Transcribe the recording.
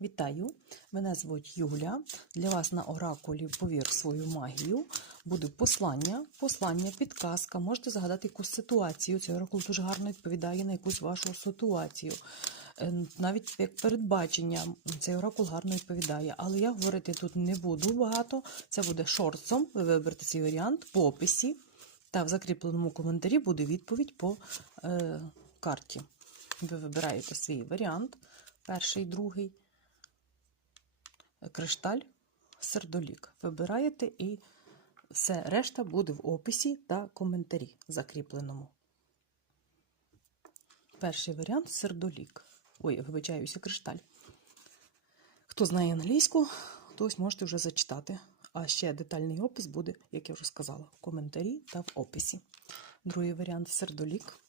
Вітаю! Мене звуть Юля. Для вас на оракулі Повір свою магію буде послання, послання, підказка. Можете загадати якусь ситуацію. Цей оракул дуже гарно відповідає на якусь вашу ситуацію. Е, Навіть як передбачення, цей оракул гарно відповідає. Але я говорити тут не буду багато. Це буде шорцом. Ви виберете цей варіант по описі. Та в закріпленому коментарі буде відповідь по е, карті. Ви вибираєте свій варіант, перший, другий, кришталь, сердолік. Вибираєте і все решта буде в описі та коментарі закріпленому. Перший варіант сердолік. Ой, вибачаюся, кришталь. Хто знає англійську, хтось можете вже зачитати. А ще детальний опис буде, як я вже сказала, в коментарі та в описі. Другий варіант сердолік.